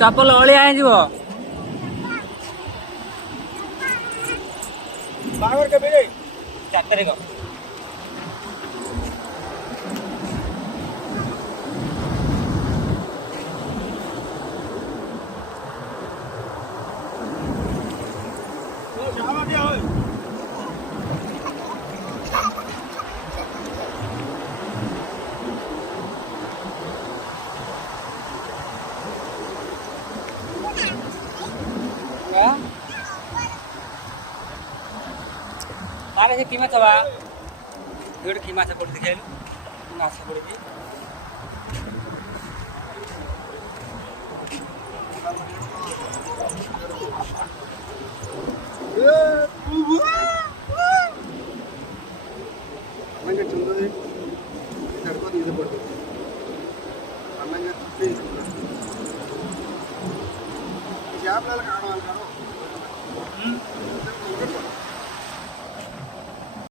चप्पल ओली आए जीव बाहर के बेरे 4 तारिख जावा दिया होय तारे से कीमत हवा वीड कीमत पड़ दिखाइलु माछ पड़ भी म्हणजे चंदे तडको दिले पडतो आम्हाला ते जे आपल्याला काढावं